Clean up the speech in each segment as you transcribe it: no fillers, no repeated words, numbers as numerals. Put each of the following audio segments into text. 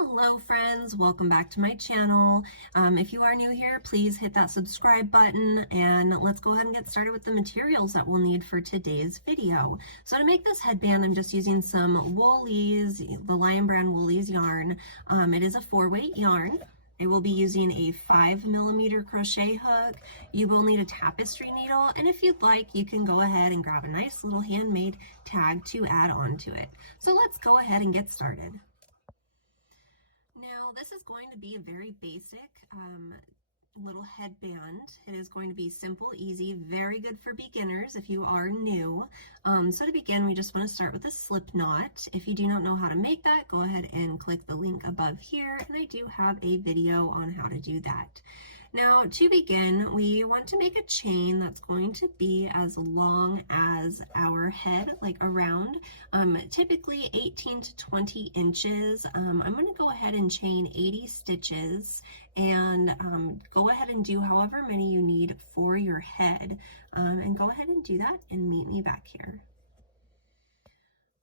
Hello friends, welcome back to my channel. If you are new here, please hit that subscribe button and let's go ahead and get started with the materials that we'll need for today's video. So to make this headband, I'm just using some Woolies, the Lion Brand Woolies yarn. It is a 4-weight yarn. I will be using a 5mm crochet hook. You will need a tapestry needle, and if you'd like, you can go ahead and grab a nice little handmade tag to add on to it. So let's go ahead and get started. Now, this is going to be a very basic little headband. It is going to be simple, easy, very good for beginners if you are new. So to begin, we just want to start with a slip knot. If you do not know how to make that, go ahead and click the link above here, and I do have a video on how to do that. Now, to begin, we want to make a chain that's going to be as long as our head, like around, typically 18 to 20 inches. I'm going to go ahead and chain 80 stitches and go ahead and do however many you need for your head. And go ahead and do that and meet me back here.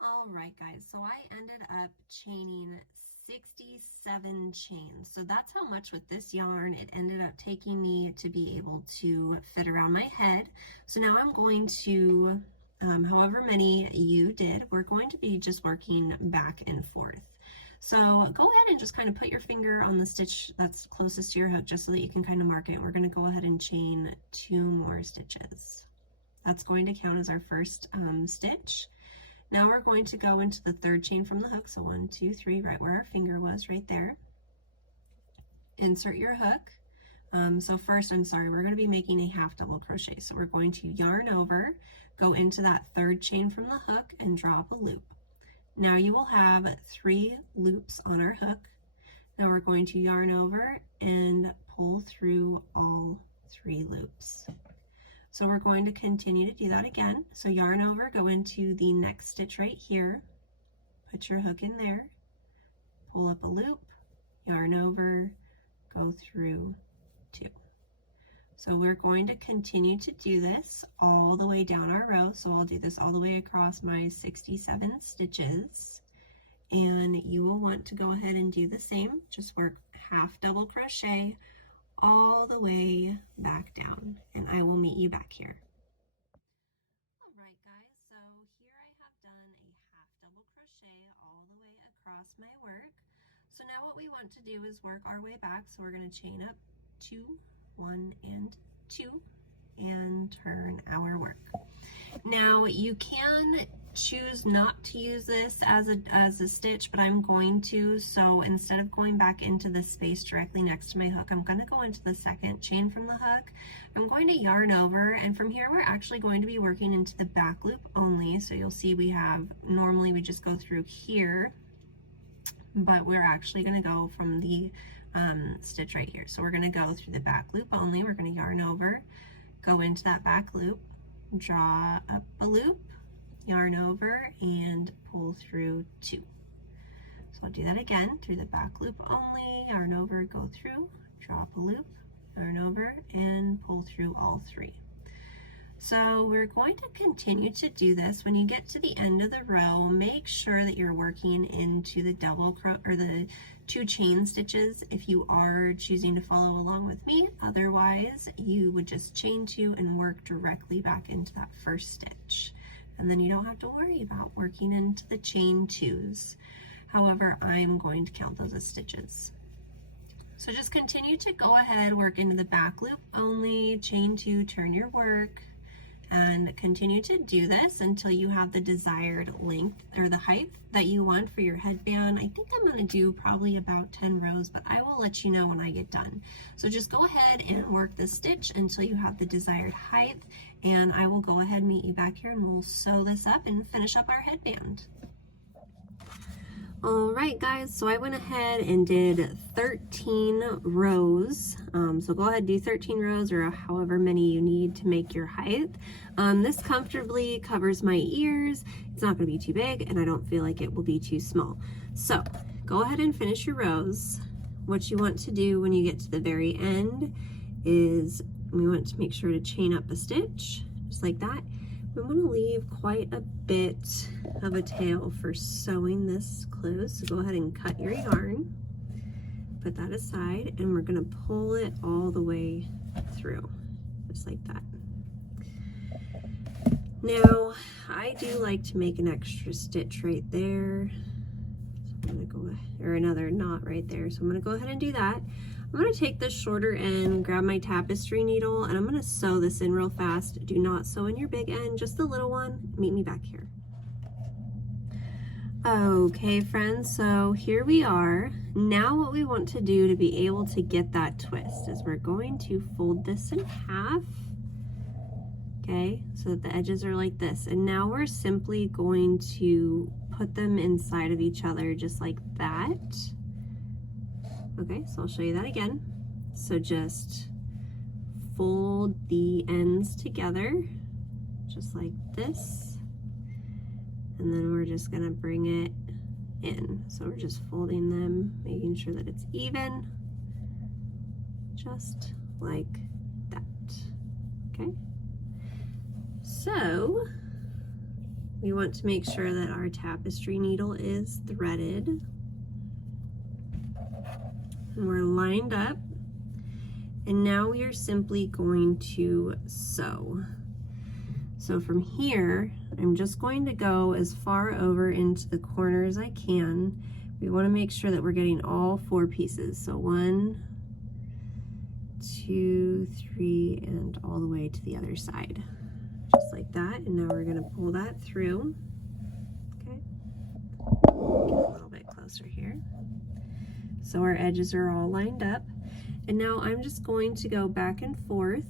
All right, guys, so I ended up chaining 67 chains. So that's how much with this yarn it ended up taking me to be able to fit around my head. So now I'm going to, however many you did, we're going to be just working back and forth. So go ahead and just kind of put your finger on the stitch that's closest to your hook just so that you can kind of mark it. We're going to go ahead and chain 2 more stitches. That's going to count as our first stitch. Now we're going to go into the 3rd chain from the hook, so 1, 2, 3, right where our finger was, right there. Insert your hook. So first, we're going to be making a half double crochet. So we're going to yarn over, go into that 3rd chain from the hook, and drop a loop. Now you will have 3 loops on our hook. Now we're going to yarn over and pull through all 3 loops. So we're going to continue to do that again. So yarn over, go into the next stitch right here, put your hook in there, pull up a loop, yarn over, go through 2. So we're going to continue to do this all the way down our row. So I'll do this all the way across my 67 stitches. And you will want to go ahead and do the same. Just work half double crochet all the way back down, and I will meet you back here. All right, guys, so here I have done a half double crochet all the way across my work. So now what we want to do is work our way back. So we're going to chain up 2, 1, and 2, and turn our work. Now you can choose not to use this as a stitch, but I'm going to. So instead of going back into the space directly next to my hook, I'm going to go into the 2nd chain from the hook. I'm going to yarn over, and from here we're actually going to be working into the back loop only. So you'll see normally we just go through here, but we're actually going to go from the stitch right here. So we're going to go through the back loop only. We're going to yarn over, go into that back loop, draw up a loop, yarn over, and pull through 2. So I'll do that again through the back loop only, yarn over, go through, drop a loop, yarn over, and pull through all 3. So we're going to continue to do this. When you get to the end of the row, make sure that you're working into the the 2 chain stitches if you are choosing to follow along with me. Otherwise, you would just chain 2 and work directly back into that 1st stitch. And then you don't have to worry about working into the chain 2s. However, I'm going to count those as stitches. So just continue to go ahead, work into the back loop only, chain 2, turn your work, and continue to do this until you have the desired length or the height that you want for your headband. I think I'm going to do probably about 10 rows, but I will let you know when I get done. So just go ahead and work the stitch until you have the desired height, and I will go ahead and meet you back here and we'll sew this up and finish up our headband. All right, guys, so I went ahead and did 13 rows. So go ahead and do 13 rows or however many you need to make your height. This comfortably covers my ears. It's not going to be too big, and I don't feel like it will be too small. So go ahead and finish your rows. What you want to do when you get to the very end is we want to make sure to chain up a stitch, just like that. We want to leave quite a bit of a tail for sewing this closed, so go ahead and cut your yarn. put that aside, and we're gonna pull it all the way through, just like that. Now, I do like to make an extra stitch right there. So I'm gonna go, or another knot right there. So I'm gonna go ahead and do that. I'm gonna take the shorter end, grab my tapestry needle, and I'm gonna sew this in real fast. Do not sew in your big end, just the little one. Meet me back here. Okay, friends, so here we are. Now what we want to do to be able to get that twist is we're going to fold this in half, okay, so that the edges are like this. And now we're simply going to put them inside of each other just like that. Okay, so I'll show you that again. So just fold the ends together, just like this. And then we're just gonna bring it in. So we're just folding them, making sure that it's even, just like that, okay? So we want to make sure that our tapestry needle is threaded. And we're lined up, and now we are simply going to sew. So from here, I'm just going to go as far over into the corner as I can. We want to make sure that we're getting all 4 pieces. So 1, 2, 3, and all the way to the other side. Just like that, and now we're going to pull that through. Okay, get a little bit closer here. So our edges are all lined up, and now I'm just going to go back and forth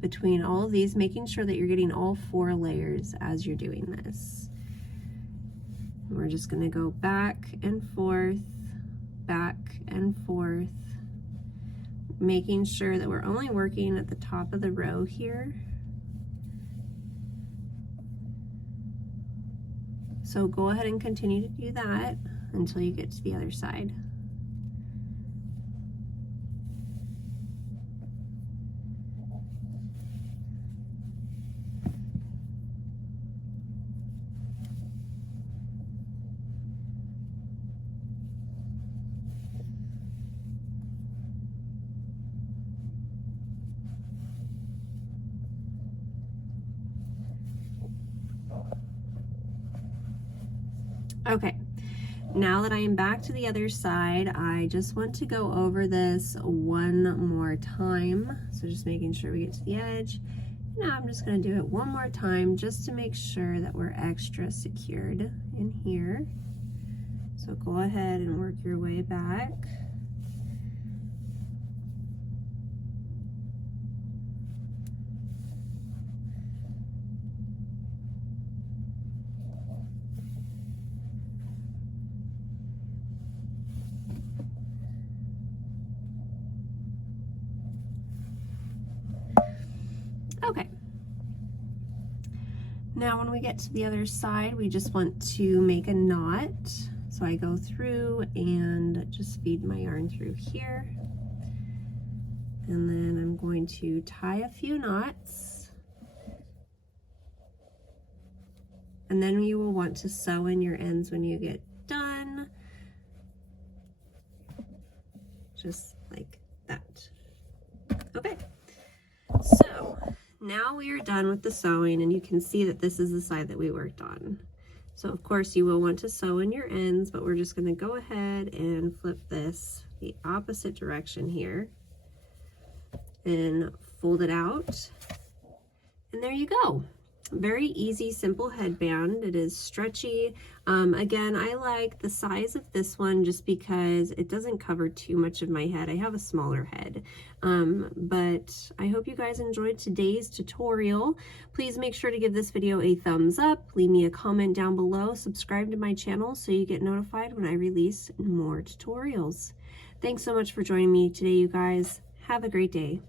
between all of these, making sure that you're getting all 4 layers as you're doing this. And we're just going to go back and forth, making sure that we're only working at the top of the row here. So go ahead and continue to do that until you get to the other side. Okay, now that I am back to the other side, I just want to go over this one more time. So just making sure we get to the edge. Now I'm just going to do it one more time just to make sure that we're extra secured in here. So go ahead and work your way back. Okay, now when we get to the other side, we just want to make a knot. So I go through and just feed my yarn through here. And then I'm going to tie a few knots. And then you will want to sew in your ends when you get done. Just like that. Okay, so now we are done with the sewing, and you can see that this is the side that we worked on. So of course you will want to sew in your ends, but we're just going to go ahead and flip this the opposite direction here and fold it out. And there you go. Very easy, simple headband. It is stretchy. Again, I like the size of this one just because it doesn't cover too much of my head. I have a smaller head. But I hope you guys enjoyed today's tutorial. Please make sure to give this video a thumbs up, leave me a comment down below, subscribe to my channel so you get notified when I release more tutorials. Thanks so much for joining me today, you guys. Have a great day.